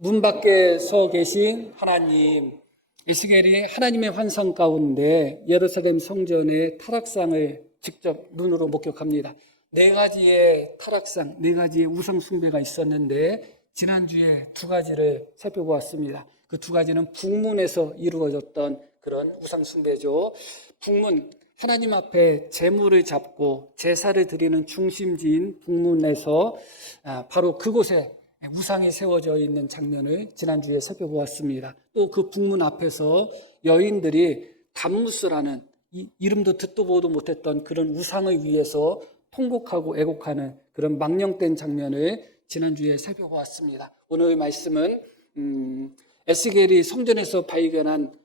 문 밖에 서 계신 하나님, 에스겔이 하나님의 환상 가운데 예루살렘 성전의 타락상을 직접 눈으로 목격합니다. 네 가지의 타락상, 네 가지의 우상 숭배가 있었는데 지난주에 두 가지를 살펴보았습니다. 그 두 가지는 북문에서 이루어졌던 그런 우상 숭배죠. 북문, 하나님 앞에 제물을 잡고 제사를 드리는 중심지인 북문에서 바로 그곳에 우상이 세워져 있는 장면을 지난주에 살펴보았습니다. 또 그 북문 앞에서 여인들이 담무스라는 이름도 듣도 보도 못했던 그런 우상을 위해서 통곡하고 애곡하는 그런 망령된 장면을 지난주에 살펴보았습니다. 오늘 말씀은 에스겔이 성전에서 발견한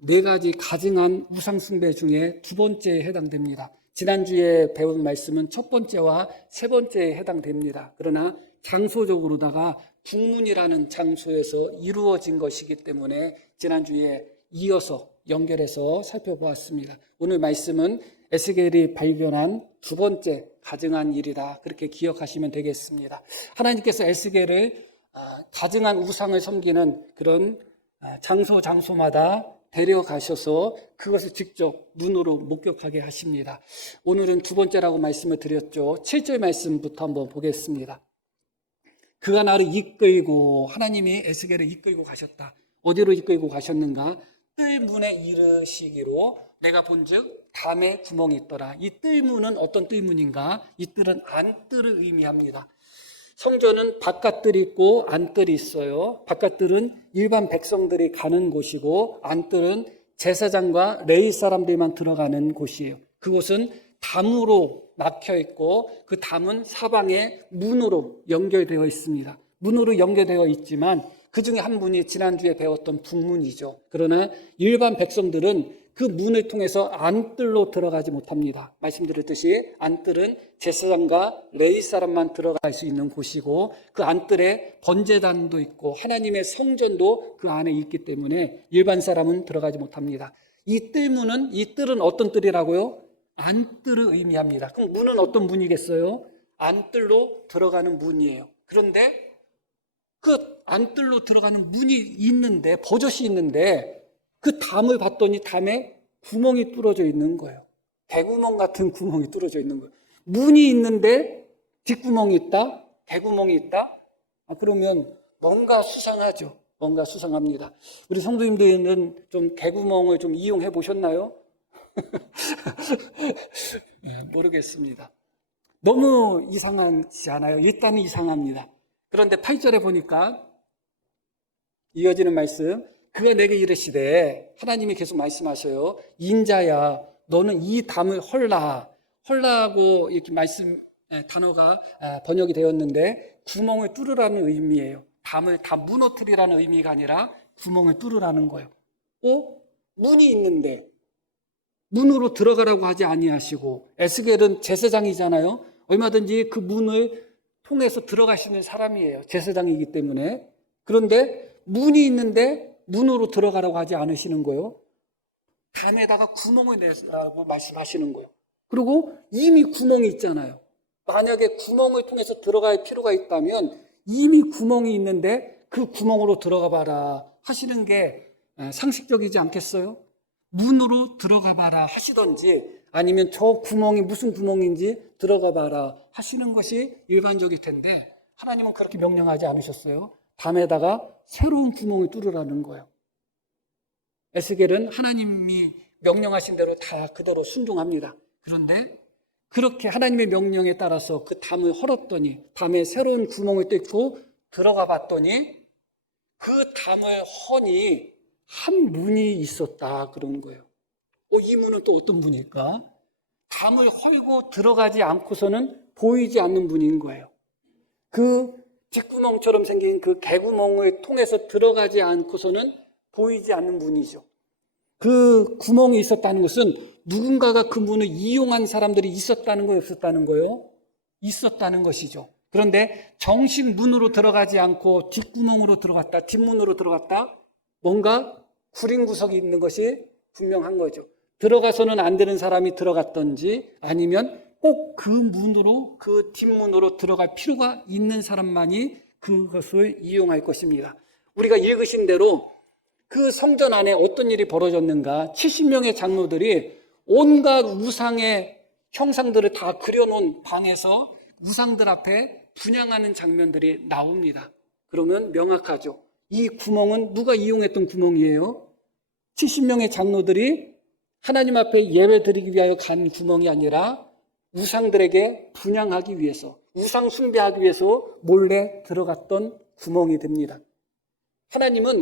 네 가지 가증한 우상 숭배 중에 두 번째에 해당됩니다. 지난주에 배운 말씀은 첫 번째와 세 번째에 해당됩니다. 그러나 장소적으로다가 북문이라는 장소에서 이루어진 것이기 때문에 지난주에 이어서 연결해서 살펴보았습니다. 오늘 말씀은 에스겔이 발견한 두 번째 가증한 일이다. 그렇게 기억하시면 되겠습니다. 하나님께서 에스겔을 가증한 우상을 섬기는 그런 장소마다 데려가셔서 그것을 직접 눈으로 목격하게 하십니다. 오늘은 두 번째라고 말씀을 드렸죠. 7절 말씀부터 한번 보겠습니다. 그가 나를 이끌고, 하나님이 에스겔을 이끌고 가셨다. 어디로 이끌고 가셨는가? 뜰문에 이르시기로 내가 본즉 담에 구멍이 있더라. 이 뜰문은 어떤 뜰문인가? 이 뜰은 안뜰을 의미합니다. 성전은 바깥뜰이 있고 안뜰이 있어요. 바깥뜰은 일반 백성들이 가는 곳이고 안뜰은 제사장과 레위 사람들만 들어가는 곳이에요. 그곳은 담으로 막혀 있고 그 담은 사방에 문으로 연결되어 있습니다. 문으로 연결되어 있지만 그 중에 한 문이 지난주에 배웠던 북문이죠. 그러나 일반 백성들은 그 문을 통해서 안뜰로 들어가지 못합니다. 말씀드렸듯이 안뜰은 제사장과 레위 사람만 들어갈 수 있는 곳이고 그 안뜰에 번제단도 있고 하나님의 성전도 그 안에 있기 때문에 일반 사람은 들어가지 못합니다. 이 뜰은 어떤 뜰이라고요? 안뜰을 의미합니다. 그럼 문은 어떤 문이겠어요? 안뜰로 들어가는 문이에요. 그런데 그 안뜰로 들어가는 문이 있는데, 버젓이 있는데 그 담을 봤더니 담에 구멍이 뚫어져 있는 거예요. 개구멍 같은 구멍이 뚫어져 있는 거예요. 문이 있는데 뒷구멍이 있다? 개구멍이 있다? 그러면 뭔가 수상하죠. 뭔가 수상합니다. 우리 성도님들은 좀 개구멍을 좀 이용해 보셨나요? 모르겠습니다. 너무 이상하지 않아요? 일단은 이상합니다. 그런데 8절에 보니까 이어지는 말씀, 그가 내게 이르시되, 하나님이 계속 말씀하셔요. 인자야, 너는 이 담을 헐라하고 이렇게 단어가 번역이 되었는데 구멍을 뚫으라는 의미예요. 담을 다 무너뜨리라는 의미가 아니라 구멍을 뚫으라는 거예요. 문이 있는데 문으로 들어가라고 하지 아니하시고, 에스겔은 제사장이잖아요. 얼마든지 그 문을 통해서 들어가시는 사람이에요. 제사장이기 때문에. 그런데 문이 있는데 문으로 들어가라고 하지 않으시는 거예요. 담에다가 구멍을 내라고 말씀하시는 거예요. 그리고 이미 구멍이 있잖아요. 만약에 구멍을 통해서 들어갈 필요가 있다면 이미 구멍이 있는데 그 구멍으로 들어가 봐라 하시는 게 상식적이지 않겠어요? 문으로 들어가 봐라 하시던지 아니면 저 구멍이 무슨 구멍인지 들어가 봐라 하시는 것이 일반적일 텐데 하나님은 그렇게 명령하지 않으셨어요. 담에다가 새로운 구멍을 뚫으라는 거예요. 에스겔은 하나님이 명령하신 대로 다 그대로 순종합니다. 그런데 그렇게 하나님의 명령에 따라서 그 담을 헐었더니 담에 새로운 구멍을 뚫고 들어가 봤더니 그 담을 허니 한 문이 있었다 그러는 거예요. 이 문은 또 어떤 문일까? 담을 헐고 들어가지 않고서는 보이지 않는 문인 거예요. 그 뒷구멍처럼 생긴 그 개구멍을 통해서 들어가지 않고서는 보이지 않는 문이죠. 그 구멍이 있었다는 것은 누군가가 그 문을 이용한 사람들이 있었다는 거예요, 없었다는 거예요? 있었다는 것이죠. 그런데 정식 문으로 들어가지 않고 뒷구멍으로 들어갔다, 뒷문으로 들어갔다, 뭔가 구린 구석이 있는 것이 분명한 거죠. 들어가서는 안 되는 사람이 들어갔던지 아니면 꼭 그 문으로, 그 뒷문으로 들어갈 필요가 있는 사람만이 그것을 이용할 것입니다. 우리가 읽으신 대로 그 성전 안에 어떤 일이 벌어졌는가? 70명의 장로들이 온갖 우상의 형상들을 다 그려놓은 방에서 우상들 앞에 분향하는 장면들이 나옵니다. 그러면 명확하죠. 이 구멍은 누가 이용했던 구멍이에요? 70명의 장로들이 하나님 앞에 예배 드리기 위하여 간 구멍이 아니라 우상들에게 분향하기 위해서, 우상 숭배하기 위해서 몰래 들어갔던 구멍이 됩니다. 하나님은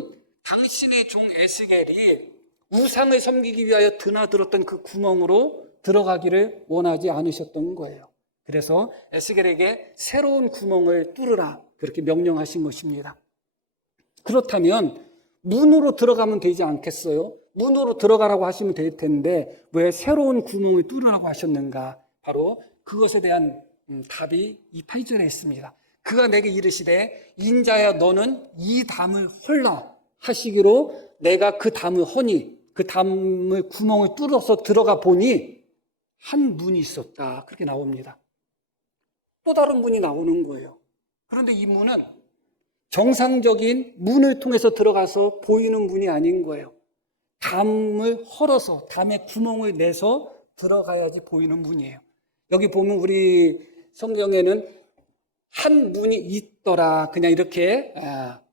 당신의 종 에스겔이 우상을 섬기기 위하여 드나들었던 그 구멍으로 들어가기를 원하지 않으셨던 거예요. 그래서 에스겔에게 새로운 구멍을 뚫으라 그렇게 명령하신 것입니다. 그렇다면 문으로 들어가면 되지 않겠어요? 문으로 들어가라고 하시면 될 텐데 왜 새로운 구멍을 뚫으라고 하셨는가? 바로 그것에 대한 답이 이 8절에 있습니다. 그가 내게 이르시되 인자야 너는 이 담을 헐라 하시기로 내가 그 담을 허니 그 담을 구멍을 뚫어서 들어가 보니 한 문이 있었다. 그렇게 나옵니다. 또 다른 문이 나오는 거예요. 그런데 이 문은 정상적인 문을 통해서 들어가서 보이는 문이 아닌 거예요. 담을 헐어서 담에 구멍을 내서 들어가야지 보이는 문이에요. 여기 보면 우리 성경에는 한 문이 있더라 그냥 이렇게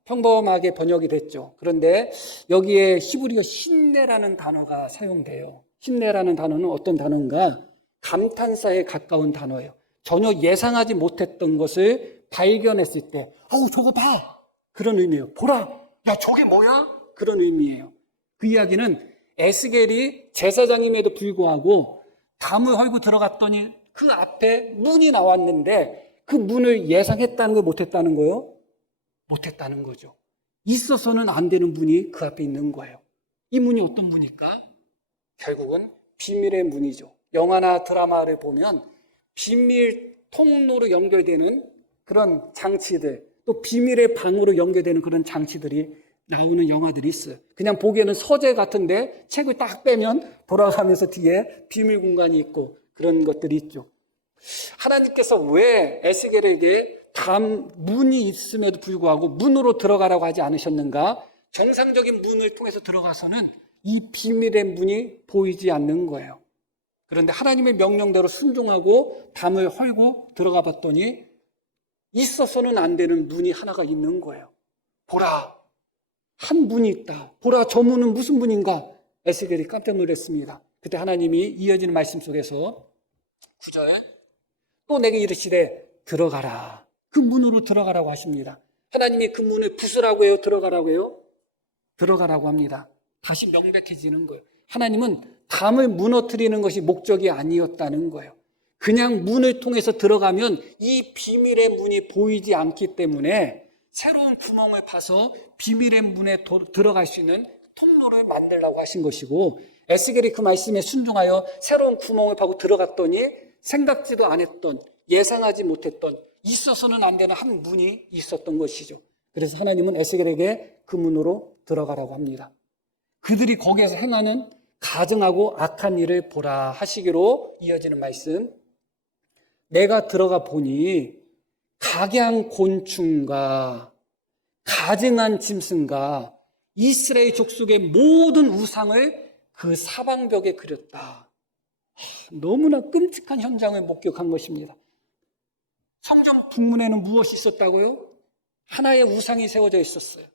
평범하게 번역이 됐죠. 그런데 여기에 히브리어 신내라는 단어가 사용돼요. 신내라는 단어는 어떤 단어인가? 감탄사에 가까운 단어예요. 전혀 예상하지 못했던 것을 발견했을 때 저거 봐! 그런 의미예요. 보라! 야 저게 뭐야? 그런 의미예요. 그 이야기는 에스겔이 제사장임에도 불구하고 담을 헐고 들어갔더니 그 앞에 문이 나왔는데 그 문을 예상했다는 거 못했다는 거요? 못했다는 거죠. 있어서는 안 되는 문이 그 앞에 있는 거예요. 이 문이 어떤 문일까? 결국은 비밀의 문이죠. 영화나 드라마를 보면 비밀 통로로 연결되는 그런 장치들, 또 비밀의 방으로 연결되는 그런 장치들이 나오는 영화들이 있어요. 그냥 보기에는 서재 같은데 책을 딱 빼면 돌아가면서 뒤에 비밀 공간이 있고 그런 것들이 있죠. 하나님께서 왜 에스겔에게 문이 있음에도 불구하고 문으로 들어가라고 하지 않으셨는가? 정상적인 문을 통해서 들어가서는 이 비밀의 문이 보이지 않는 거예요. 그런데 하나님의 명령대로 순종하고 담을 헐고 들어가 봤더니 있어서는 안 되는 문이 하나가 있는 거예요. 보라, 한 문이 있다. 보라, 저 문은 무슨 문인가? 에스겔이 깜짝 놀랐습니다. 그때 하나님이 이어지는 말씀 속에서 9절 또 내게 이르시되 들어가라. 그 문으로 들어가라고 하십니다. 하나님이 그 문을 부수라고 해요? 들어가라고 해요? 들어가라고 합니다. 다시 명백해지는 거예요. 하나님은 담을 무너뜨리는 것이 목적이 아니었다는 거예요. 그냥 문을 통해서 들어가면 이 비밀의 문이 보이지 않기 때문에 새로운 구멍을 파서 비밀의 문에 들어갈 수 있는 통로를 만들라고 하신 것이고 에스겔이 그 말씀에 순종하여 새로운 구멍을 파고 들어갔더니 생각지도 않았던 예상하지 못했던 있어서는 안 되는 한 문이 있었던 것이죠. 그래서 하나님은 에스겔에게 그 문으로 들어가라고 합니다. 그들이 거기에서 행하는 가증하고 악한 일을 보라 하시기로 이어지는 말씀. 내가 들어가 보니 각양 곤충과 가증한 짐승과 이스라엘 족속의 모든 우상을 그 사방벽에 그렸다. 너무나 끔찍한 현장을 목격한 것입니다. 성전 북문에는 무엇이 있었다고요? 하나의 우상이 세워져 있었어요.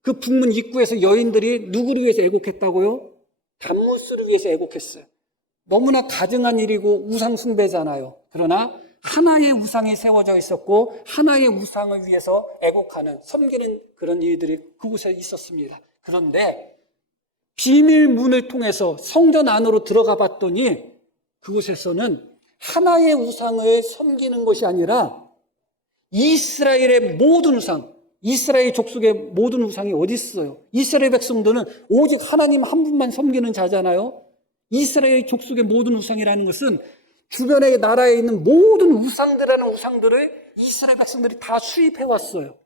그 북문 입구에서 여인들이 누구를 위해서 애곡했다고요? 담모스를 위해서 애곡했어요. 너무나 가증한 일이고 우상 숭배잖아요. 그러나 하나의 우상이 세워져 있었고 하나의 우상을 위해서 애곡하는 섬기는 그런 일들이 그곳에 있었습니다. 그런데 비밀문을 통해서 성전 안으로 들어가 봤더니 그곳에서는 하나의 우상을 섬기는 것이 아니라 이스라엘의 모든 우상, 이스라엘 족속의 모든 우상이 어디 있어요? 이스라엘 백성들은 오직 하나님 한 분만 섬기는 자잖아요. 이스라엘 족속의 모든 우상이라는 것은 주변의 나라에 있는 모든 우상들이라는 우상들을 이스라엘 백성들이 다 수입해 왔어요.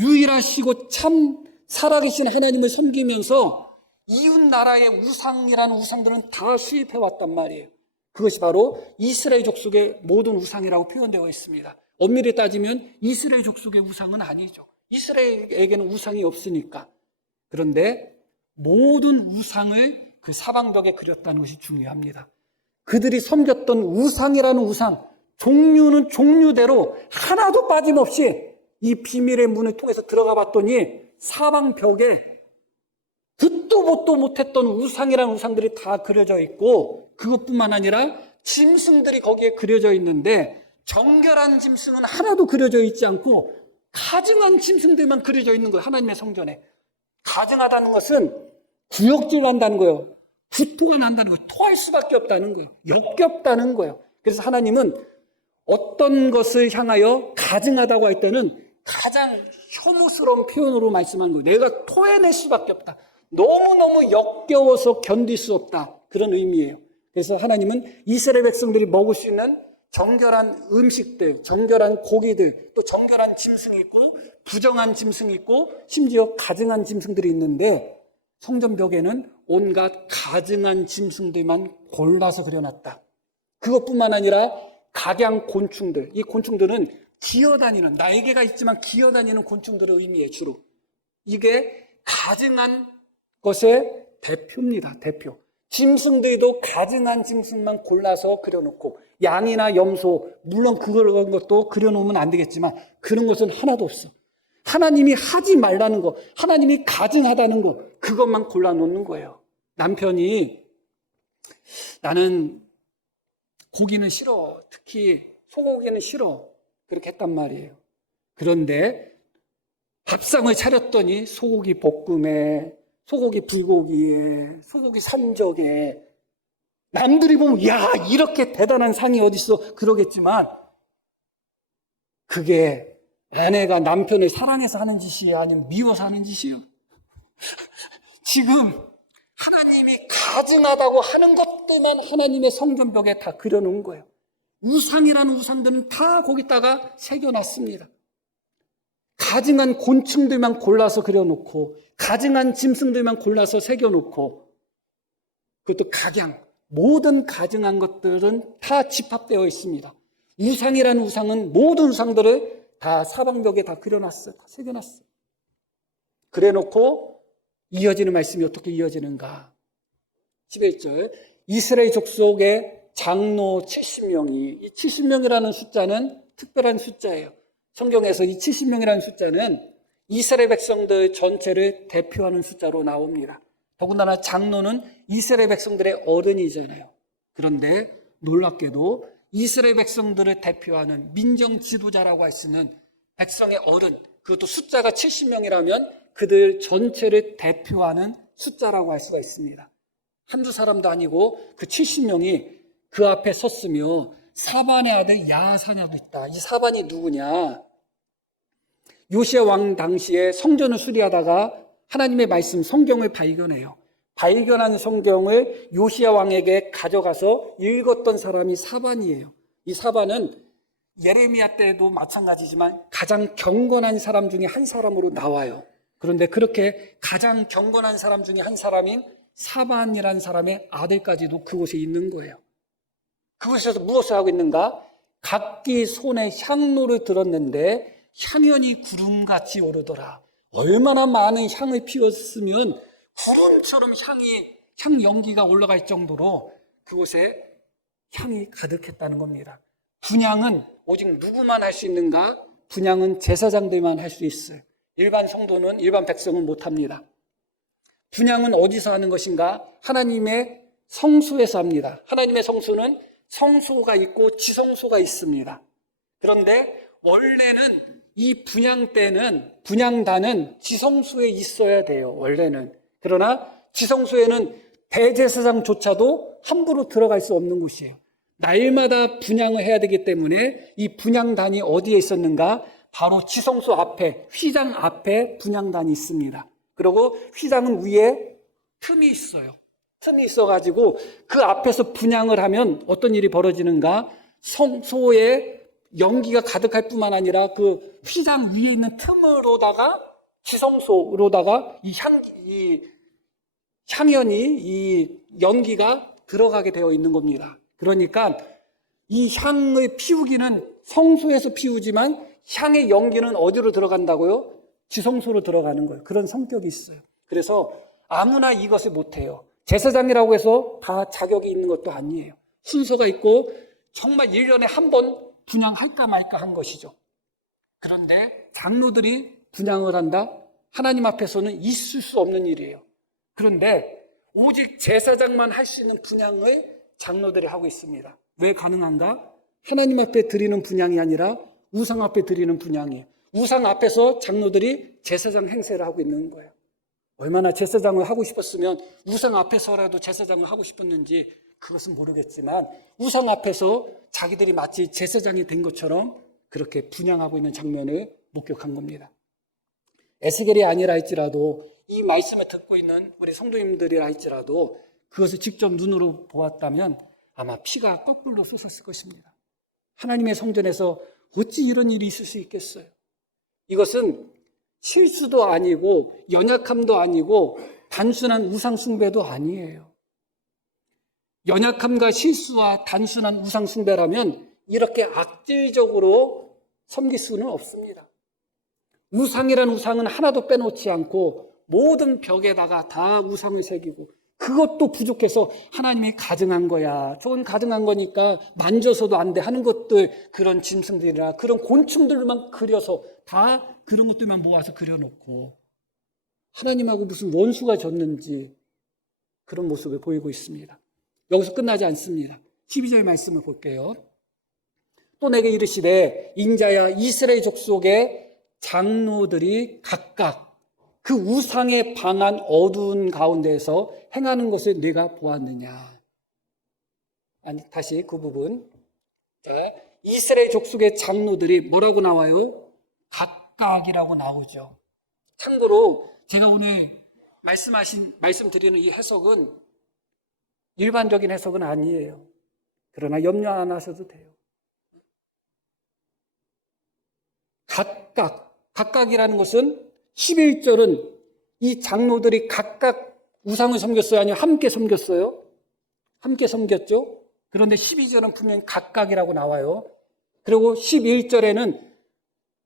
유일하시고 참 살아계신 하나님을 섬기면서 이웃 나라의 우상이라는 우상들은 다 수입해 왔단 말이에요. 그것이 바로 이스라엘 족속의 모든 우상이라고 표현되어 있습니다. 엄밀히 따지면 이스라엘 족속의 우상은 아니죠. 이스라엘에게는 우상이 없으니까. 그런데 모든 우상을 그 사방벽에 그렸다는 것이 중요합니다. 그들이 섬겼던 우상이라는 우상, 종류는 종류대로 하나도 빠짐없이 이 비밀의 문을 통해서 들어가 봤더니 사방벽에 듣도 보도 못했던 우상이라는 우상들이 다 그려져 있고, 그것뿐만 아니라 짐승들이 거기에 그려져 있는데 정결한 짐승은 하나도 그려져 있지 않고 가증한 짐승들만 그려져 있는 거예요. 하나님의 성전에. 가증하다는 것은 구역질한다는 거예요. 구토가 난다는 거예요. 토할 수밖에 없다는 거예요. 역겹다는 거예요. 그래서 하나님은 어떤 것을 향하여 가증하다고 할 때는 가장 혐오스러운 표현으로 말씀한 거예요. 내가 토해낼 수밖에 없다. 너무너무 역겨워서 견딜 수 없다. 그런 의미예요. 그래서 하나님은 이스라엘 백성들이 먹을 수 있는 정결한 음식들, 정결한 고기들, 또 정결한 짐승이 있고 부정한 짐승이 있고 심지어 가증한 짐승들이 있는데 성전벽에는 온갖 가증한 짐승들만 골라서 그려놨다. 그것뿐만 아니라 각양 곤충들, 이 곤충들은 기어다니는, 날개가 있지만 기어다니는 곤충들의 의미예요. 주로 이게 가증한 것의 대표입니다. 대표. 짐승들도 가증한 짐승만 골라서 그려놓고, 양이나 염소, 물론 그런 것도 그려놓으면 안 되겠지만 그런 것은 하나도 없어. 하나님이 하지 말라는 거, 하나님이 가증하다는 거, 그것만 골라놓는 거예요. 남편이 나는 고기는 싫어, 특히 소고기는 싫어, 그렇게 했단 말이에요. 그런데 밥상을 차렸더니 소고기 볶음에, 소고기 불고기에, 소고기 산적에, 남들이 보면 야, 이렇게 대단한 상이 어딨어 그러겠지만 그게 아내가 남편을 사랑해서 하는 짓이야, 아니면 미워서 하는 짓이요? 지금 하나님이 가증하다고 하는 것들만 하나님의 성전벽에 다 그려놓은 거예요. 우상이라는 우상들은 다 거기다가 새겨놨습니다. 가증한 곤충들만 골라서 그려놓고, 가증한 짐승들만 골라서 새겨놓고, 그것도 각양, 모든 가증한 것들은 다 집합되어 있습니다. 우상이라는 우상은 모든 우상들을 다 사방벽에 다 그려놨어요. 다 새겨놨어요. 그래놓고 이어지는 말씀이 어떻게 이어지는가? 11절, 이스라엘 족속의 장로 70명이, 이 70명이라는 숫자는 특별한 숫자예요. 성경에서 이 70명이라는 숫자는 이스라엘 백성들 전체를 대표하는 숫자로 나옵니다. 더군다나 장로는 이스라엘 백성들의 어른이잖아요. 그런데 놀랍게도 이스라엘 백성들을 대표하는 민정 지도자라고 할 수 있는 백성의 어른, 그것도 숫자가 70명이라면 그들 전체를 대표하는 숫자라고 할 수가 있습니다. 한두 사람도 아니고 그 70명이 그 앞에 섰으며 사반의 아들 야사냐도 있다. 이 사반이 누구냐? 요시야 왕 당시에 성전을 수리하다가 하나님의 말씀 성경을 발견해요. 발견한 성경을 요시야 왕에게 가져가서 읽었던 사람이 사반이에요. 이 사반은 예레미야 때도 마찬가지지만 가장 경건한 사람 중에 한 사람으로 나와요. 그런데 그렇게 가장 경건한 사람 중에 한 사람인 사반이라는 사람의 아들까지도 그곳에 있는 거예요. 그곳에서 무엇을 하고 있는가? 각기 손에 향로를 들었는데 향연이 구름같이 오르더라. 얼마나 많은 향을 피웠으면 구름처럼 향 연기가 올라갈 정도로 그곳에 향이 가득했다는 겁니다. 분향은 오직 누구만 할 수 있는가? 분향은 제사장들만 할 수 있어요. 일반 성도는, 일반 백성은 못합니다. 분향은 어디서 하는 것인가? 하나님의 성소에서 합니다. 하나님의 성소는 성소가 있고 지성소가 있습니다. 그런데 원래는 이 분향 때는, 분향단은 지성소에 있어야 돼요. 원래는. 그러나 지성소에는 대제사장조차도 함부로 들어갈 수 없는 곳이에요. 날마다 분향을 해야 되기 때문에 이 분향단이 어디에 있었는가? 바로 지성소 앞에, 휘장 앞에 분향단이 있습니다. 그리고 휘장은 위에 틈이 있어요. 틈이 있어가지고 그 앞에서 분향을 하면 어떤 일이 벌어지는가? 성소에 연기가 가득할 뿐만 아니라 그 휘장 위에 있는 틈으로다가 지성소로다가 이 향연이, 이 연기가 들어가게 되어 있는 겁니다. 그러니까 이 향을 피우기는 성소에서 피우지만 향의 연기는 어디로 들어간다고요? 지성소로 들어가는 거예요. 그런 성격이 있어요. 그래서 아무나 이것을 못해요. 제사장이라고 해서 다 자격이 있는 것도 아니에요. 순서가 있고 정말 1년에 한 번 분향할까 말까 한 것이죠. 그런데 장로들이 분향을 한다? 하나님 앞에서는 있을 수 없는 일이에요. 그런데 오직 제사장만 할 수 있는 분향을 장로들이 하고 있습니다. 왜 가능한가? 하나님 앞에 드리는 분향이 아니라 우상 앞에 드리는 분향이에요. 우상 앞에서 장로들이 제사장 행세를 하고 있는 거예요. 얼마나 제사장을 하고 싶었으면 우상 앞에서라도 제사장을 하고 싶었는지 그것은 모르겠지만 우상 앞에서 자기들이 마치 제사장이 된 것처럼 그렇게 분향하고 있는 장면을 목격한 겁니다. 에스겔이 아니라 할지라도 이 말씀을 듣고 있는 우리 성도님들이라 할지라도 그것을 직접 눈으로 보았다면 아마 피가 거꾸로 쏟았을 것입니다. 하나님의 성전에서 어찌 이런 일이 있을 수 있겠어요? 이것은 실수도 아니고 연약함도 아니고 단순한 우상 숭배도 아니에요. 연약함과 실수와 단순한 우상 숭배라면 이렇게 악질적으로 섬길 수는 없습니다. 우상이란 우상은 하나도 빼놓지 않고 모든 벽에다가 다 우상을 새기고 그것도 부족해서 하나님이 가증한 거야. 저건 가증한 거니까 만져서도 안 돼 하는 것들, 그런 짐승들이나 그런 곤충들만 그려서 다 그런 것들만 모아서 그려놓고 하나님하고 무슨 원수가 졌는지 그런 모습을 보이고 있습니다. 여기서 끝나지 않습니다. 12절 말씀을 볼게요. 또 내게 이르시되 인자야 이스라엘 족속의 장로들이 각각 그 우상에 방한 어두운 가운데에서 행하는 것을 네가 보았느냐. 아니, 다시 그 부분. 자, 이스라엘 족속의 장로들이 뭐라고 나와요? 각각이라고 나오죠. 참고로 제가 오늘 말씀드리는 이 해석은 일반적인 해석은 아니에요. 그러나 염려 안 하셔도 돼요. 각각이라는 것은 11절은 이 장로들이 각각 우상을 섬겼어요? 아니면 함께 섬겼어요? 함께 섬겼죠? 그런데 12절은 분명히 각각이라고 나와요. 그리고 11절에는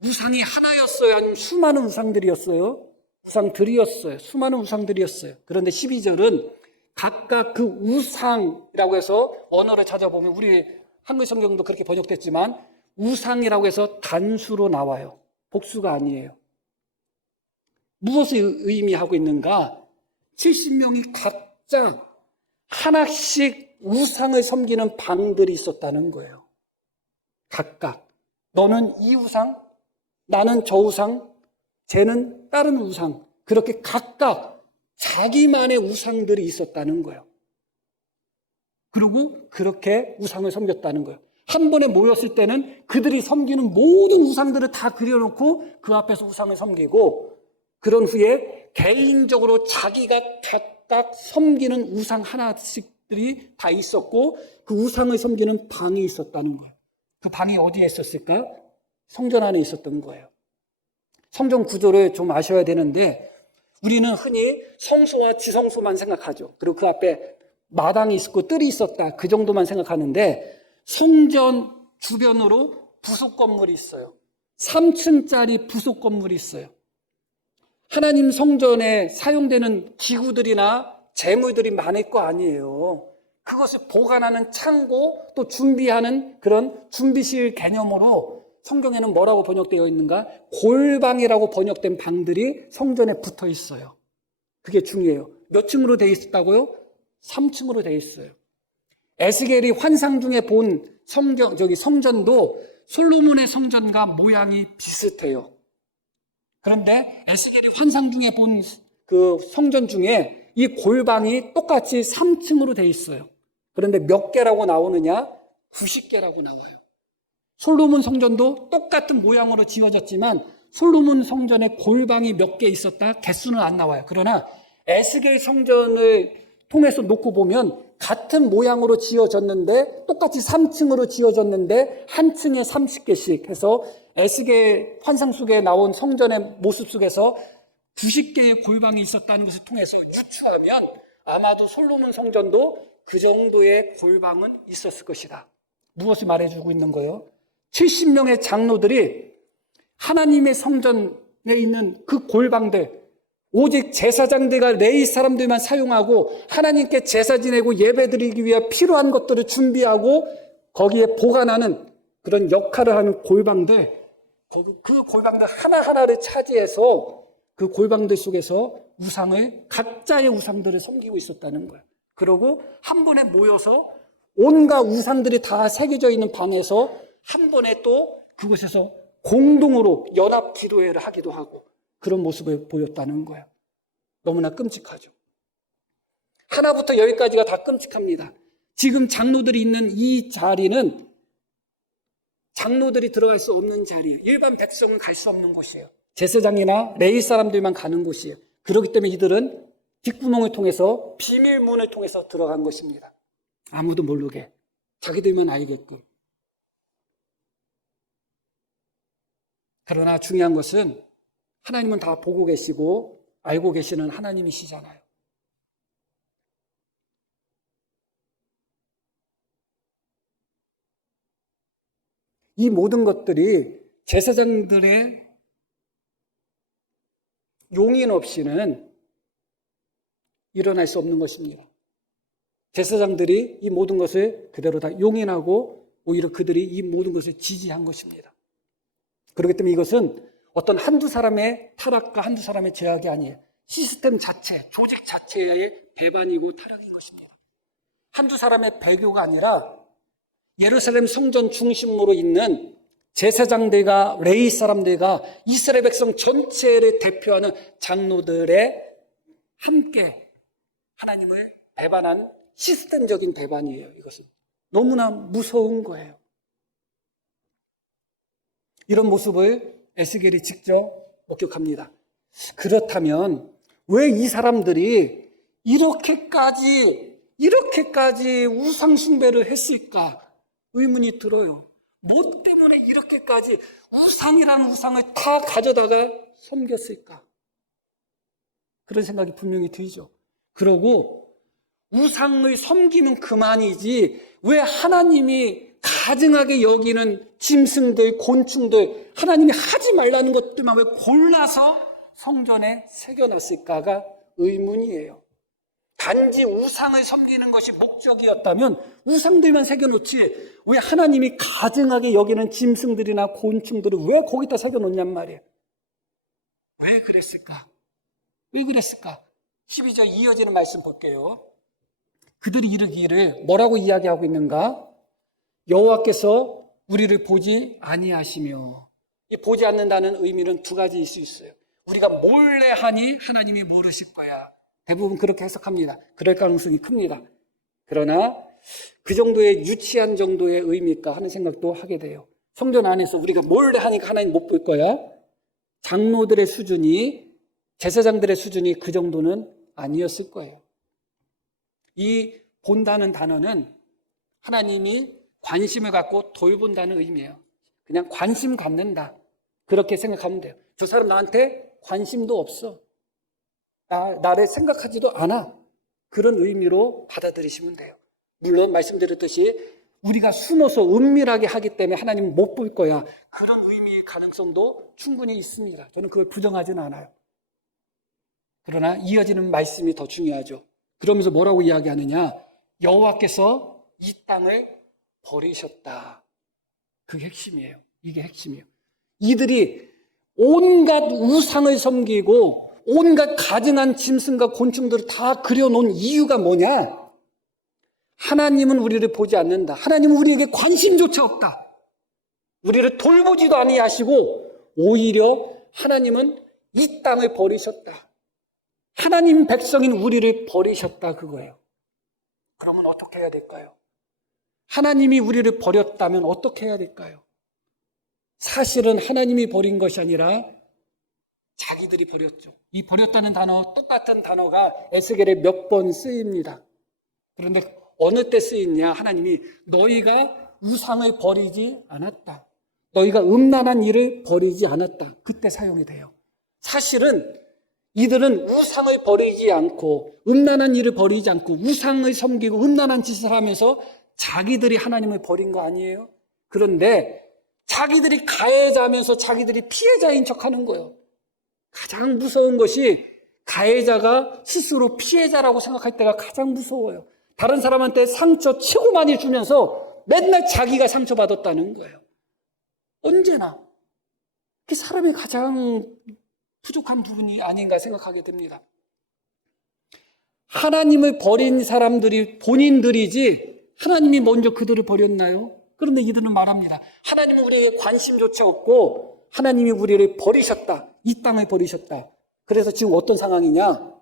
우상이 하나였어요? 아니면 수많은 우상들이었어요? 우상들이었어요. 수많은 우상들이었어요. 그런데 12절은 각각 그 우상이라고 해서 언어를 찾아보면 우리 한글 성경도 그렇게 번역됐지만 우상이라고 해서 단수로 나와요. 복수가 아니에요. 무엇을 의미하고 있는가? 70명이 각자 하나씩 우상을 섬기는 방들이 있었다는 거예요. 각각. 너는 이 우상, 나는 저 우상, 쟤는 다른 우상. 그렇게 각각 자기만의 우상들이 있었다는 거예요. 그리고 그렇게 우상을 섬겼다는 거예요. 한 번에 모였을 때는 그들이 섬기는 모든 우상들을 다 그려놓고 그 앞에서 우상을 섬기고 그런 후에 개인적으로 자기가 각각 섬기는 우상 하나씩들이 다 있었고 그 우상을 섬기는 방이 있었다는 거예요. 그 방이 어디에 있었을까? 성전 안에 있었던 거예요. 성전 구조를 좀 아셔야 되는데 우리는 흔히 성소와 지성소만 생각하죠. 그리고 그 앞에 마당이 있었고 뜰이 있었다. 그 정도만 생각하는데 성전 주변으로 부속 건물이 있어요. 3층짜리 부속 건물이 있어요. 하나님 성전에 사용되는 기구들이나 재물들이 많을 거 아니에요. 그것을 보관하는 창고 또 준비하는 그런 준비실 개념으로 성경에는 뭐라고 번역되어 있는가? 골방이라고 번역된 방들이 성전에 붙어 있어요. 그게 중요해요. 몇 층으로 되어 있었다고요? 3층으로 되어 있어요. 에스겔이 환상 중에 본 성전도 솔로몬의 성전과 모양이 비슷해요. 그런데 에스겔이 환상 중에 본 그 성전 중에 이 골방이 똑같이 3층으로 되어 있어요. 그런데 몇 개라고 나오느냐? 90개라고 나와요. 솔로몬 성전도 똑같은 모양으로 지어졌지만 솔로몬 성전에 골방이 몇 개 있었다? 개수는 안 나와요. 그러나 에스겔 성전을 통해서 놓고 보면 같은 모양으로 지어졌는데 똑같이 3층으로 지어졌는데 한 층에 30개씩 해서 에스겔 환상 속에 나온 성전의 모습 속에서 90개의 골방이 있었다는 것을 통해서 유추하면 아마도 솔로몬 성전도 그 정도의 골방은 있었을 것이다. 무엇을 말해주고 있는 거예요? 70명의 장로들이 하나님의 성전에 있는 그 골방들, 오직 제사장들과 레위 사람들만 사용하고 하나님께 제사 지내고 예배 드리기 위해 필요한 것들을 준비하고 거기에 보관하는 그런 역할을 하는 골방들, 그 골방들 하나하나를 차지해서 그 골방들 속에서 각자의 우상들을 섬기고 있었다는 거예요. 그러고 한 번에 모여서 온갖 우상들이 다 새겨져 있는 방에서 한 번에 또 그곳에서 공동으로 연합 기도회를 하기도 하고 그런 모습을 보였다는 거예요. 너무나 끔찍하죠. 하나부터 열까지가 다 끔찍합니다. 지금 장로들이 있는 이 자리는 장로들이 들어갈 수 없는 자리예요. 일반 백성은 갈 수 없는 곳이에요. 제사장이나 레위 사람들만 가는 곳이에요. 그렇기 때문에 이들은 뒷구멍을 통해서 비밀문을 통해서 들어간 것입니다. 아무도 모르게 자기들만 알게끔. 그러나 중요한 것은 하나님은 다 보고 계시고 알고 계시는 하나님이시잖아요. 이 모든 것들이 제사장들의 용인 없이는 일어날 수 없는 것입니다. 제사장들이 이 모든 것을 그대로 다 용인하고 오히려 그들이 이 모든 것을 지지한 것입니다. 그렇기 때문에 이것은 어떤 한두 사람의 타락과 한두 사람의 죄악이 아니에요. 시스템 자체, 조직 자체의 배반이고 타락인 것입니다. 한두 사람의 배교가 아니라 예루살렘 성전 중심으로 있는 제사장들과 레위 사람들과 이스라엘 백성 전체를 대표하는 장로들의 함께 하나님을 배반한 시스템적인 배반이에요. 이것은 너무나 무서운 거예요. 이런 모습을 에스겔이 직접 목격합니다. 그렇다면 왜 이 사람들이 이렇게까지 우상 숭배를 했을까 의문이 들어요. 뭐 때문에 이렇게까지 우상이라는 우상을 다 가져다가 섬겼을까? 그런 생각이 분명히 들죠. 그러고 우상을 섬기면 그만이지 왜 하나님이 가증하게 여기는 짐승들, 곤충들, 하나님이 하지 말라는 것들만 왜 골라서 성전에 새겨놨을까가 의문이에요. 단지 우상을 섬기는 것이 목적이었다면 우상들만 새겨놓지 왜 하나님이 가증하게 여기는 짐승들이나 곤충들을 왜 거기다 새겨놓냔 말이에요. 왜 그랬을까? 12절 이어지는 말씀 볼게요. 그들이 이르기를 뭐라고 이야기하고 있는가? 여호와께서 우리를 보지 아니하시며, 이 보지 않는다는 의미는 두 가지일 수 있어요. 우리가 몰래 하니 하나님이 모르실 거야. 대부분 그렇게 해석합니다. 그럴 가능성이 큽니다. 그러나 그 정도의 유치한 정도의 의미일까 하는 생각도 하게 돼요. 성전 안에서 우리가 몰래 하니까 하나님 못 볼 거야. 장로들의 수준이, 제사장들의 수준이 그 정도는 아니었을 거예요. 이 본다는 단어는 하나님이 관심을 갖고 돌본다는 의미예요. 그냥 관심 갖는다. 그렇게 생각하면 돼요. 저 사람 나한테 관심도 없어. 나를 생각하지도 않아. 그런 의미로 받아들이시면 돼요. 물론 말씀드렸듯이 우리가 숨어서 은밀하게 하기 때문에 하나님은 못 볼 거야. 그런 의미의 가능성도 충분히 있습니다. 저는 그걸 부정하지는 않아요. 그러나 이어지는 말씀이 더 중요하죠. 그러면서 뭐라고 이야기하느냐? 여호와께서 이 땅을 버리셨다. 그게 핵심이에요. 이게 핵심이에요. 이들이 온갖 우상을 섬기고 온갖 가증한 짐승과 곤충들을 다 그려놓은 이유가 뭐냐? 하나님은 우리를 보지 않는다. 하나님은 우리에게 관심조차 없다. 우리를 돌보지도 아니하시고 오히려 하나님은 이 땅을 버리셨다. 하나님 백성인 우리를 버리셨다 그거예요. 그러면 어떻게 해야 될까요? 하나님이 우리를 버렸다면 어떻게 해야 될까요? 사실은 하나님이 버린 것이 아니라 자기들이 버렸죠. 이 버렸다는 단어, 똑같은 단어가 에스겔에 몇 번 쓰입니다. 그런데 어느 때 쓰이냐? 하나님이 너희가 우상을 버리지 않았다. 너희가 음란한 일을 버리지 않았다. 그때 사용이 돼요. 사실은 이들은 우상을 버리지 않고 음란한 일을 버리지 않고 우상을 섬기고 음란한 짓을 하면서 자기들이 하나님을 버린 거 아니에요? 그런데 자기들이 가해자면서 자기들이 피해자인 척하는 거예요. 가장 무서운 것이 가해자가 스스로 피해자라고 생각할 때가 가장 무서워요. 다른 사람한테 상처 치고 많이 주면서 맨날 자기가 상처받았다는 거예요. 언제나. 그게 사람의 가장 부족한 부분이 아닌가 생각하게 됩니다. 하나님을 버린 사람들이 본인들이지 하나님이 먼저 그들을 버렸나요? 그런데 이들은 말합니다. 하나님은 우리에게 관심조차 없고 하나님이 우리를 버리셨다. 이 땅을 버리셨다. 그래서 지금 어떤 상황이냐?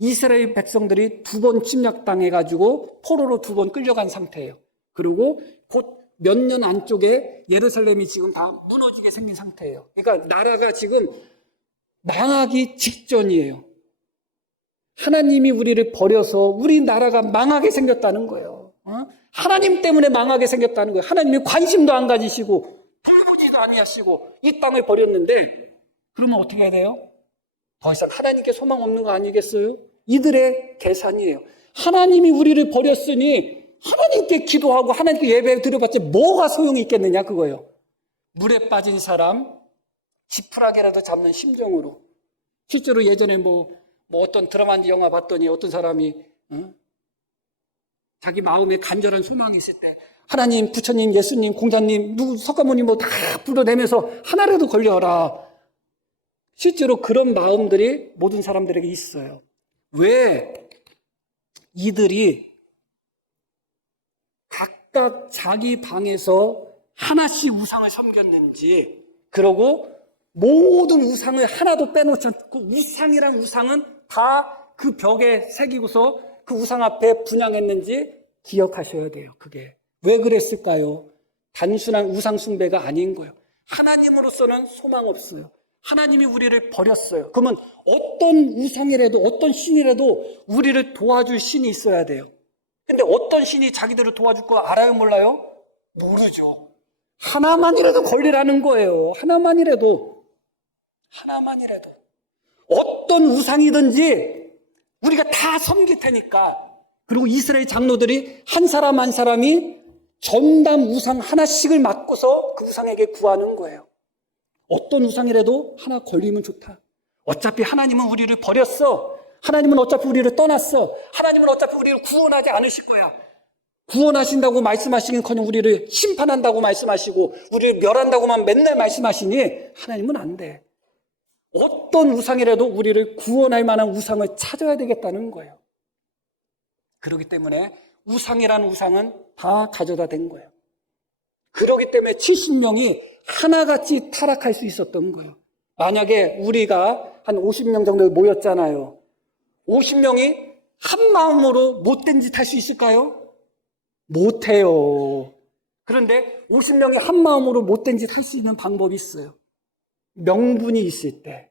이스라엘 백성들이 2번 침략당해가지고 포로로 2번 끌려간 상태예요. 그리고 곧 몇 년 안쪽에 예루살렘이 지금 다 무너지게 생긴 상태예요. 그러니까 나라가 지금 망하기 직전이에요. 하나님이 우리를 버려서 우리 나라가 망하게 생겼다는 거예요. 하나님 때문에 망하게 생겼다는 거예요. 하나님이 관심도 안 가지시고 돌보지도 아니하시고 이 땅을 버렸는데 그러면 어떻게 해야 돼요? 더 이상 하나님께 소망 없는 거 아니겠어요? 이들의 계산이에요. 하나님이 우리를 버렸으니 하나님께 기도하고 하나님께 예배 드려봤자 뭐가 소용이 있겠느냐 그거예요. 물에 빠진 사람 지푸라기라도 잡는 심정으로. 실제로 예전에 뭐 어떤 드라마인지 영화 봤더니 어떤 사람이 자기 마음에 간절한 소망이 있을 때 하나님, 부처님, 예수님, 공자님, 누구 석가모니 뭐 다 불러내면서 하나라도 걸려라. 실제로 그런 마음들이 모든 사람들에게 있어요. 왜 이들이 각각 자기 방에서 하나씩 우상을 섬겼는지, 그러고 모든 우상을 하나도 빼놓지 않고 우상이란 우상은 다 그 벽에 새기고서 그 우상 앞에 분향했는지 기억하셔야 돼요. 그게 왜 그랬을까요? 단순한 우상 숭배가 아닌 거예요. 하나님으로서는 소망 없어요. 하나님이 우리를 버렸어요. 그러면 어떤 우상이라도 어떤 신이라도 우리를 도와줄 신이 있어야 돼요. 근데 어떤 신이 자기들을 도와줄 거 알아요, 몰라요? 모르죠. 하나만이라도 걸리라는 거예요. 하나만이라도. 어떤 우상이든지 우리가 다 섬길 테니까. 그리고 이스라엘 장로들이 한 사람 한 사람이 전담 우상 하나씩을 맡고서 그 우상에게 구하는 거예요. 어떤 우상이라도 하나 걸리면 좋다. 어차피 하나님은 우리를 버렸어. 하나님은 어차피 우리를 떠났어. 하나님은 어차피 우리를 구원하지 않으실 거야. 구원하신다고 말씀하시긴커녕 우리를 심판한다고 말씀하시고 우리를 멸한다고만 맨날 말씀하시니 하나님은 안 돼. 어떤 우상이라도 우리를 구원할 만한 우상을 찾아야 되겠다는 거예요. 그렇기 때문에 우상이라는 우상은 다 가져다 댄 거예요. 그렇기 때문에 70명이 하나같이 타락할 수 있었던 거예요. 만약에 우리가 한 50명 정도 모였잖아요. 50명이 한 마음으로 못된 짓 할 수 있을까요? 못해요. 그런데 50명이 한 마음으로 못된 짓 할 수 있는 방법이 있어요. 명분이 있을 때.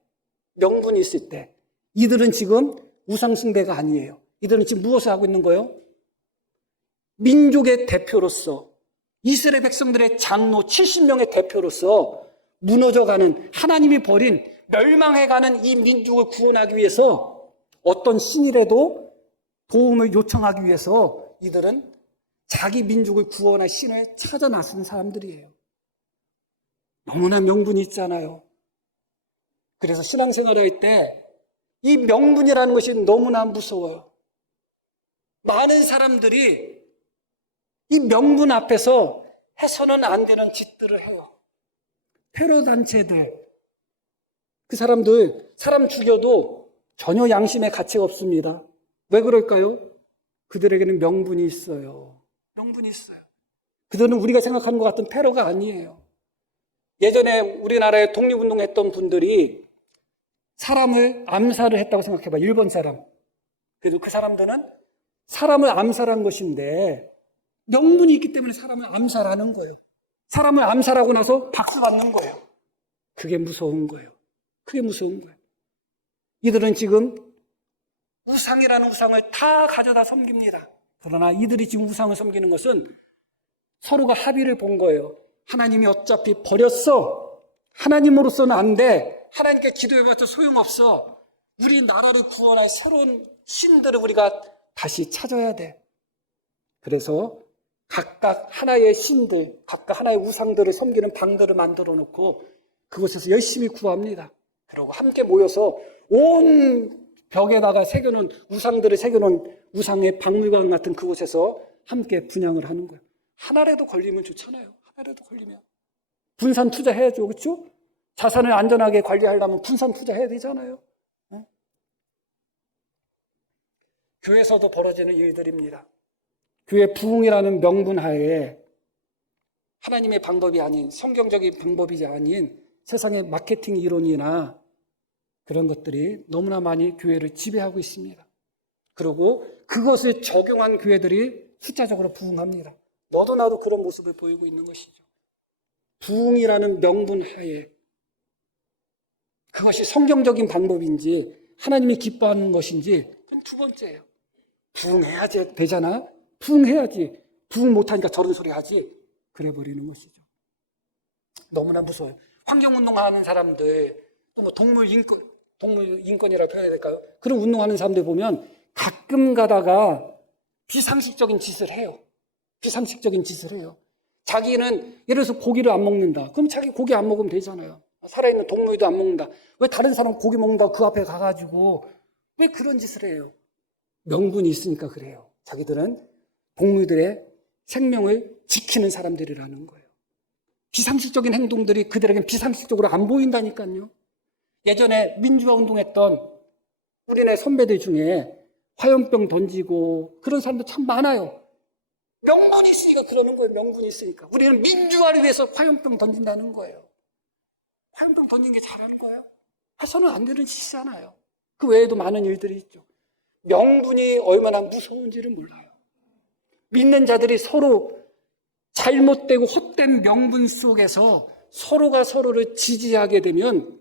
이들은 지금 우상숭배가 아니에요. 이들은 지금 무엇을 하고 있는 거예요? 민족의 대표로서, 이스라엘 백성들의 장로 70명의 대표로서 무너져가는, 하나님이 버린, 멸망해가는 이 민족을 구원하기 위해서 어떤 신이라도 도움을 요청하기 위해서 이들은 자기 민족을 구원할 신을 찾아 나선 사람들이에요. 너무나 명분이 있잖아요. 그래서 신앙생활을 할 때 이 명분이라는 것이 너무나 무서워요. 많은 사람들이 이 명분 앞에서 해서는 안 되는 짓들을 해요. 테러 단체들, 그 사람들 사람 죽여도 전혀 양심의 가치가 없습니다. 왜 그럴까요? 그들에게는 명분이 있어요. 그들은 우리가 생각하는 것 같은 테러가 아니에요. 예전에 우리나라에 독립운동했던 분들이 사람을 암살을 했다고 생각해봐. 일본 사람. 그래도 그 사람들은 사람을 암살한 것인데 명분이 있기 때문에 사람을 암살하는 거예요. 사람을 암살하고 나서 박수 받는 거예요. 그게 무서운 거예요. 이들은 지금 우상이라는 우상을 다 가져다 섬깁니다. 그러나 이들이 지금 우상을 섬기는 것은 서로가 합의를 본 거예요. 하나님이 어차피 버렸어. 하나님으로서는 안 돼. 하나님께 기도해봤자 소용없어. 우리 나라를 구원할 새로운 신들을 우리가 다시 찾아야 돼. 그래서 각각 하나의 신들, 각각 하나의 우상들을 섬기는 방들을 만들어 놓고 그곳에서 열심히 구합니다. 그리고 함께 모여서 온 벽에다가 새겨놓은 우상들을 새겨놓은 우상의 박물관 같은 그곳에서 함께 분향을 하는 거예요. 하나라도 걸리면 좋잖아요. 하나라도 걸리면. 분산 투자해야죠. 그렇죠? 자산을 안전하게 관리하려면 분산 투자해야 되잖아요. 네? 교회에서도 벌어지는 일들입니다. 교회 부흥이라는 명분 하에 하나님의 방법이 아닌, 성경적인 방법이 아닌 세상의 마케팅 이론이나 그런 것들이 너무나 많이 교회를 지배하고 있습니다. 그리고 그것을 적용한 교회들이 숫자적으로 부흥합니다. 너도 나도 그런 모습을 보이고 있는 것이죠. 부흥이라는 명분 하에 그것이 성경적인 방법인지 하나님이 기뻐하는 것인지 그건 두 번째예요. 부흥해야지 되잖아. 부흥해야지. 부흥 못하니까 저런 소리 하지. 그래버리는 것이죠. 너무나 무서워요. 환경운동하는 사람들, 또 뭐 동물인권이라고 표현해야 될까요? 그런 운동하는 사람들 보면 가끔 가다가 비상식적인 짓을 해요. 비상식적인 짓을 해요. 자기는 예를 들어서 고기를 안 먹는다. 그럼 자기 고기 안 먹으면 되잖아요. 살아있는 동물도 안 먹는다. 왜 다른 사람 고기 먹는다고 그 앞에 가가지고 왜 그런 짓을 해요? 명분이 있으니까 그래요. 자기들은 동물들의 생명을 지키는 사람들이라는 거예요. 비상식적인 행동들이 그들에겐 비상식적으로 안 보인다니까요. 예전에 민주화 운동했던 우리네 선배들 중에 화염병 던지고 그런 사람들 참 많아요. 명분이 있으니까 그러는 거예요. 명분이 있으니까. 우리는 민주화를 위해서 화염병 던진다는 거예요. 화염병 던진 게 잘하는 거예요? 해서는 안 되는 짓이잖아요. 그 외에도 많은 일들이 있죠. 명분이 얼마나 무서운지를 몰라요. 믿는 자들이 서로 잘못되고 헛된 명분 속에서 서로가 서로를 지지하게 되면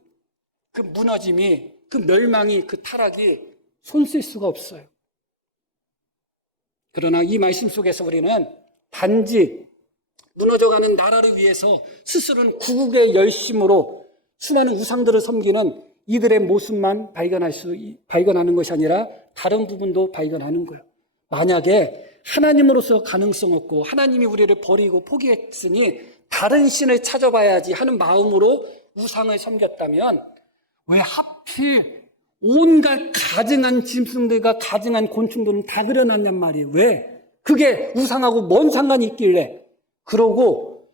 그 무너짐이, 그 멸망이, 그 타락이 손쓸 수가 없어요. 그러나 이 말씀 속에서 우리는 단지 무너져가는 나라를 위해서 스스로는 구국의 열심으로 수많은 우상들을 섬기는 이들의 모습만 발견하는 것이 아니라 다른 부분도 발견하는 거예요. 만약에 하나님으로서 가능성 없고 하나님이 우리를 버리고 포기했으니 다른 신을 찾아봐야지 하는 마음으로 우상을 섬겼다면 왜 하필 온갖 가증한 짐승들과 가증한 곤충들은 다 그려놨냔 말이에요. 왜? 그게 우상하고 뭔 상관이 있길래? 그러고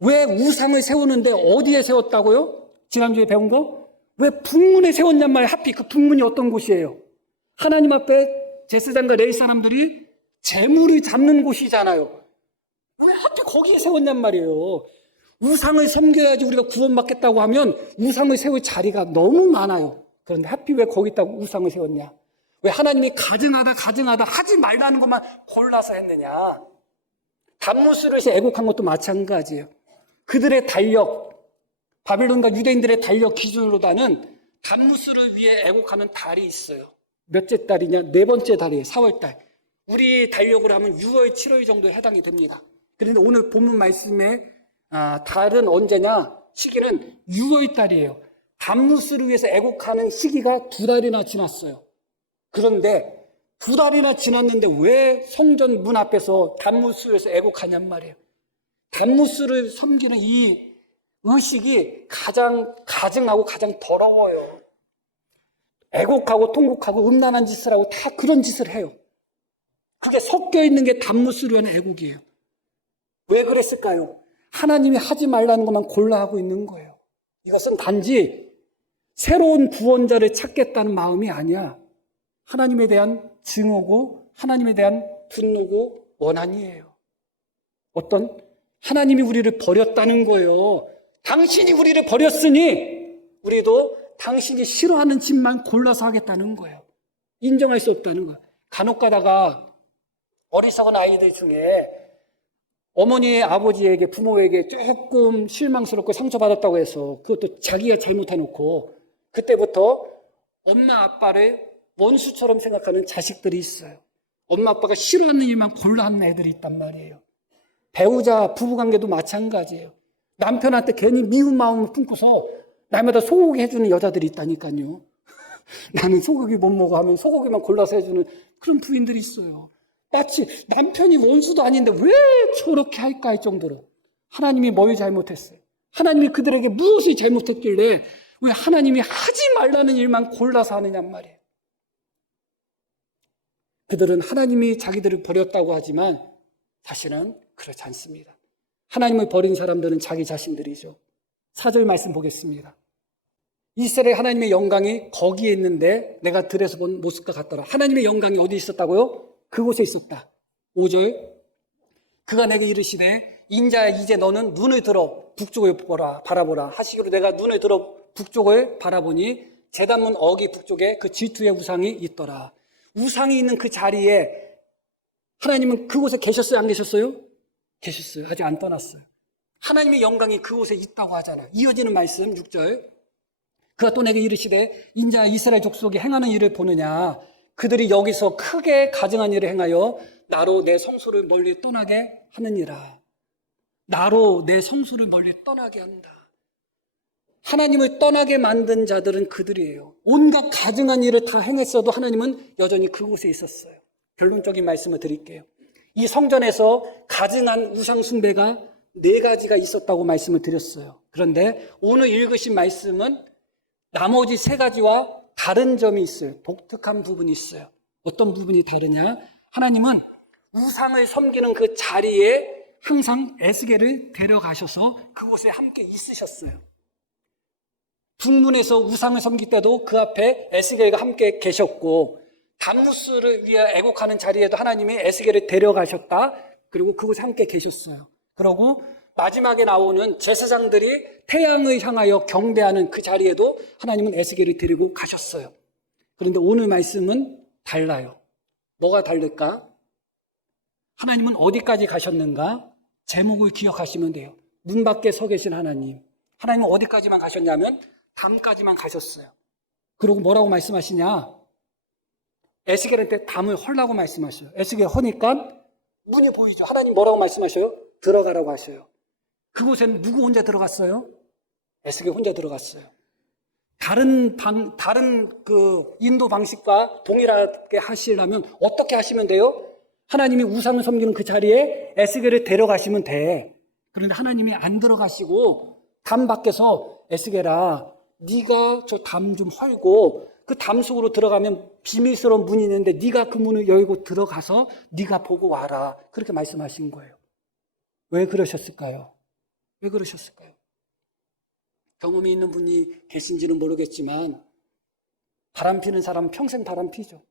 왜 우상을 세우는데 어디에 세웠다고요? 지난주에 배운 거? 왜 북문에 세웠냔 말이에요. 하필 그 북문이 어떤 곳이에요? 하나님 앞에 제사장과 레위 사람들이 재물을 잡는 곳이잖아요. 왜 하필 거기에 세웠냔 말이에요. 우상을 섬겨야지 우리가 구원받겠다고 하면 우상을 세울 자리가 너무 많아요. 그런데 하필 왜 거기다가 우상을 세웠냐? 왜 하나님이 가증하다 하지 말라는 것만 골라서 했느냐? 담무스를 애국한 것도 마찬가지예요. 그들의 달력, 바벨론과 유대인들의 달력 기준으로다는 담무스를 위해 애국하는 달이 있어요. 몇째 달이냐? 네 번째 달이에요. 4월달. 우리 달력으로 하면 6월, 7월 정도에 해당이 됩니다. 그런데 오늘 본문 말씀에 달은 언제냐? 시기는 6월 달이에요. 담무스를 위해서 애국하는 시기가 2달이나 지났어요. 그런데 2달이나 지났는데 왜 성전 문 앞에서 담무스에서 애국하냔 말이에요. 담무스를 섬기는 이 의식이 가장 가증하고 가장 더러워요. 애곡하고 통곡하고 음란한 짓을 하고 다 그런 짓을 해요. 그게 섞여 있는 게 담무스를 위한 애곡이에요. 왜 그랬을까요? 하나님이 하지 말라는 것만 골라 하고 있는 거예요. 이것은 단지 새로운 구원자를 찾겠다는 마음이 아니야. 하나님에 대한 증오고 하나님에 대한 분노고 원한이에요. 어떤 하나님이 우리를 버렸다는 거예요. 당신이 우리를 버렸으니 우리도 당신이 싫어하는 짓만 골라서 하겠다는 거예요. 인정할 수 없다는 거예요. 간혹 가다가 어리석은 아이들 중에 어머니, 아버지에게, 부모에게 조금 실망스럽고 상처받았다고 해서 그것도 자기가 잘못해놓고 그때부터 엄마, 아빠를 원수처럼 생각하는 자식들이 있어요. 엄마, 아빠가 싫어하는 일만 골라 하는 애들이 있단 말이에요. 배우자, 부부관계도 마찬가지예요. 남편한테 괜히 미운 마음을 품고서 날마다 소고기 해주는 여자들이 있다니까요. 나는 소고기 못 먹어 하면 소고기만 골라서 해주는 그런 부인들이 있어요. 마치 남편이 원수도 아닌데 왜 저렇게 할까 할 정도로 하나님이 뭘 잘못했어요? 하나님이 그들에게 무엇을 잘못했길래 왜 하나님이 하지 말라는 일만 골라서 하느냔 말이에요. 그들은 하나님이 자기들을 버렸다고 하지만 사실은 그렇지 않습니다. 하나님을 버린 사람들은 자기 자신들이죠. 4절 말씀 보겠습니다. 이스라엘 하나님의 영광이 거기에 있는데 내가 들에서 본 모습과 같더라. 하나님의 영광이 어디 있었다고요? 그곳에 있었다. 5절 그가 내게 이르시되 인자야 이제 너는 눈을 들어 북쪽을 바라보라 하시기로 내가 눈을 들어 북쪽을 바라보니 제단문 어기 북쪽에 그 G2의 우상이 있더라. 우상이 있는 그 자리에 하나님은 그곳에 계셨어요? 안 계셨어요? 계셨어요. 아직 안 떠났어요. 하나님의 영광이 그곳에 있다고 하잖아요. 이어지는 말씀 6절 그가 또 내게 이르시되 인자 이스라엘 족속이 행하는 일을 보느냐 그들이 여기서 크게 가증한 일을 행하여 나로 내 성소를 멀리 떠나게 하느니라. 나로 내 성소를 멀리 떠나게 한다. 하나님을 떠나게 만든 자들은 그들이에요. 온갖 가증한 일을 다 행했어도 하나님은 여전히 그곳에 있었어요. 결론적인 말씀을 드릴게요. 이 성전에서 가증한 우상 숭배가 4가지가 있었다고 말씀을 드렸어요. 그런데 오늘 읽으신 말씀은 나머지 3가지와 다른 점이 있어요. 독특한 부분이 있어요. 어떤 부분이 다르냐? 하나님은 우상을 섬기는 그 자리에 항상 에스겔을 데려가셔서 그곳에 함께 있으셨어요. 북문에서 우상을 섬길 때도 그 앞에 에스겔과 함께 계셨고 담무스를 위해 애곡하는 자리에도 하나님이 에스겔을 데려가셨다. 그리고 그곳에 함께 계셨어요. 그리고 마지막에 나오는 제사장들이 태양을 향하여 경배하는 그 자리에도 하나님은 에스겔을 데리고 가셨어요. 그런데 오늘 말씀은 달라요. 뭐가 다를까? 하나님은 어디까지 가셨는가? 제목을 기억하시면 돼요. 문 밖에 서 계신 하나님. 하나님은 어디까지만 가셨냐면 담까지만 가셨어요. 그리고 뭐라고 말씀하시냐? 에스겔한테 담을 헐라고 말씀하셔요. 에스겔 허니까 문이 보이죠. 하나님 뭐라고 말씀하셔요? 들어가라고 하셔요. 그곳에는 누구 혼자 들어갔어요? 에스겔 혼자 들어갔어요. 다른 그 인도 방식과 동일하게 하시려면 어떻게 하시면 돼요? 하나님이 우상을 섬기는 그 자리에 에스겔을 데려가시면 돼. 그런데 하나님이 안 들어가시고 담 밖에서 에스겔아 네가 저 담 좀 헐고 그 담 속으로 들어가면 비밀스러운 문이 있는데 네가 그 문을 열고 들어가서 네가 보고 와라. 그렇게 말씀하신 거예요. 왜 그러셨을까요? 왜 그러셨을까요? 경험이 있는 분이 계신지는 모르겠지만 바람 피는 사람은 평생 바람 피죠.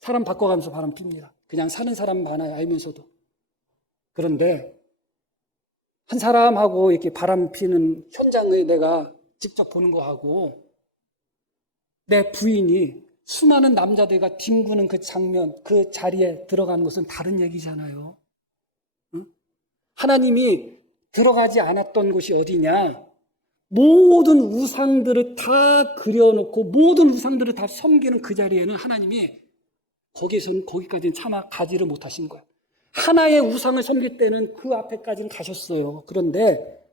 사람 바꿔가면서 바람 핍니다. 그냥 사는 사람 많아요. 알면서도. 그런데 한 사람하고 이렇게 바람 피는 현장을 내가 직접 보는 거하고 내 부인이 수많은 남자들과 뒹구는 그 장면, 그 자리에 들어가는 것은 다른 얘기잖아요. 응? 하나님이 들어가지 않았던 곳이 어디냐? 모든 우상들을 다 그려놓고 모든 우상들을 다 섬기는 그 자리에는 하나님이 거기까지는 차마 가지를 못하신 거예요. 하나의 우상을 섬길 때는 그 앞에까지는 가셨어요. 그런데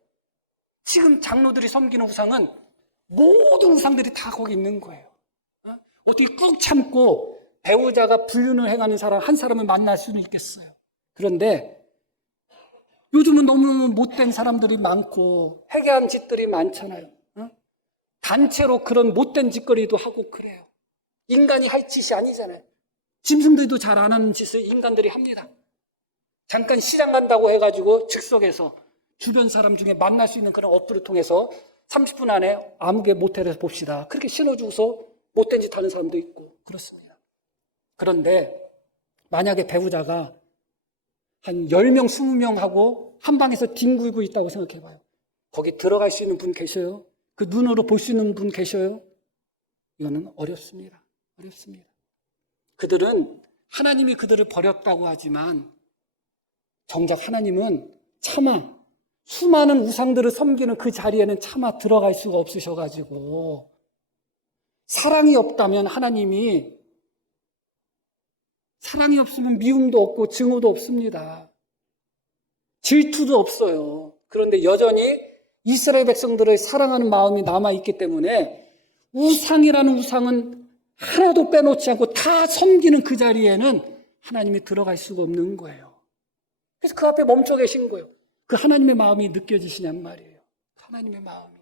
지금 장로들이 섬기는 우상은 모든 우상들이 다 거기 있는 거예요. 어떻게 꾹 참고 배우자가 불륜을 행하는 사람 한 사람을 만날 수는 있겠어요. 그런데 요즘은 너무 못된 사람들이 많고 회개한 짓들이 많잖아요. 단체로 그런 못된 짓거리도 하고 그래요. 인간이 할 짓이 아니잖아요. 짐승들도 잘 안 하는 짓을 인간들이 합니다. 잠깐 시장 간다고 해가지고 즉석에서 주변 사람 중에 만날 수 있는 그런 어플을 통해서 30분 안에 아무개 모텔에서 봅시다. 그렇게 신어주고서 못된 짓 하는 사람도 있고 그렇습니다. 그런데 만약에 배우자가 한 10명, 20명하고 한 방에서 뒹굴고 있다고 생각해봐요. 거기 들어갈 수 있는 분 계셔요? 그 눈으로 볼 수 있는 분 계셔요? 이거는 어렵습니다. 어렵습니다. 그들은 하나님이 그들을 버렸다고 하지만 정작 하나님은 차마 수많은 우상들을 섬기는 그 자리에는 차마 들어갈 수가 없으셔가지고 사랑이 없다면 하나님이 사랑이 없으면 미움도 없고 증오도 없습니다. 질투도 없어요. 그런데 여전히 이스라엘 백성들을 사랑하는 마음이 남아있기 때문에 우상이라는 우상은 하나도 빼놓지 않고 다 섬기는 그 자리에는 하나님이 들어갈 수가 없는 거예요. 그래서 그 앞에 멈춰 계신 거예요. 그 하나님의 마음이 느껴지시냔 말이에요. 하나님의 마음이.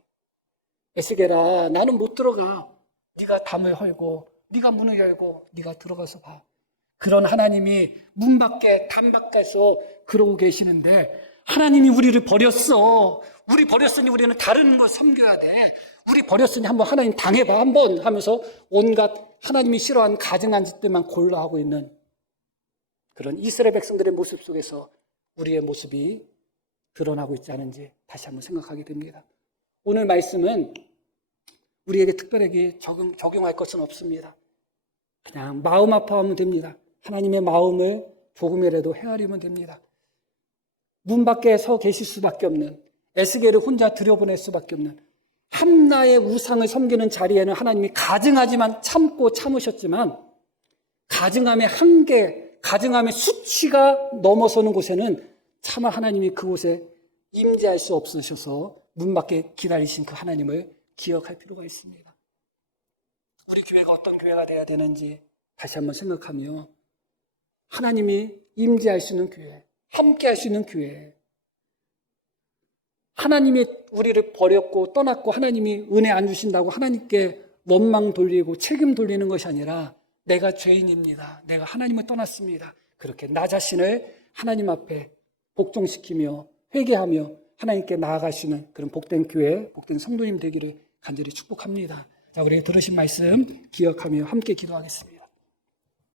에스겔아, 나는 못 들어가. 네가 담을 헐고 네가 문을 열고 네가 들어가서 봐. 그런 하나님이 문 밖에 담 밖에서 그러고 계시는데 하나님이 우리를 버렸어. 우리 버렸으니 우리는 다른 걸 섬겨야 돼. 우리 버렸으니 한번 하나님 당해봐 한번 하면서 온갖 하나님이 싫어하는 가증한 짓들만 골라 하고 있는 그런 이스라엘 백성들의 모습 속에서 우리의 모습이 드러나고 있지 않은지 다시 한번 생각하게 됩니다. 오늘 말씀은 우리에게 특별하게 적용할 것은 없습니다. 그냥 마음 아파하면 됩니다. 하나님의 마음을 조금이라도 헤아리면 됩니다. 문 밖에 서 계실 수밖에 없는, 에스겔을 혼자 들여보낼 수밖에 없는, 한나의 우상을 섬기는 자리에는 하나님이 가증하지만 참고 참으셨지만 가증함의 한계, 가증함의 수치가 넘어서는 곳에는 차마 하나님이 그곳에 임재할 수 없으셔서 문 밖에 기다리신 그 하나님을 기억할 필요가 있습니다. 우리 교회가 어떤 교회가 돼야 되는지 다시 한번 생각하며 하나님이 임재할 수 있는 교회, 함께 할 수 있는 교회, 하나님이 우리를 버렸고 떠났고 하나님이 은혜 안 주신다고 하나님께 원망 돌리고 책임 돌리는 것이 아니라 내가 죄인입니다. 내가 하나님을 떠났습니다. 그렇게 나 자신을 하나님 앞에 복종시키며 회개하며 하나님께 나아가시는 그런 복된 교회, 복된 성도님 되기를 간절히 축복합니다. 자, 우리 들으신 말씀 기억하며 함께 기도하겠습니다.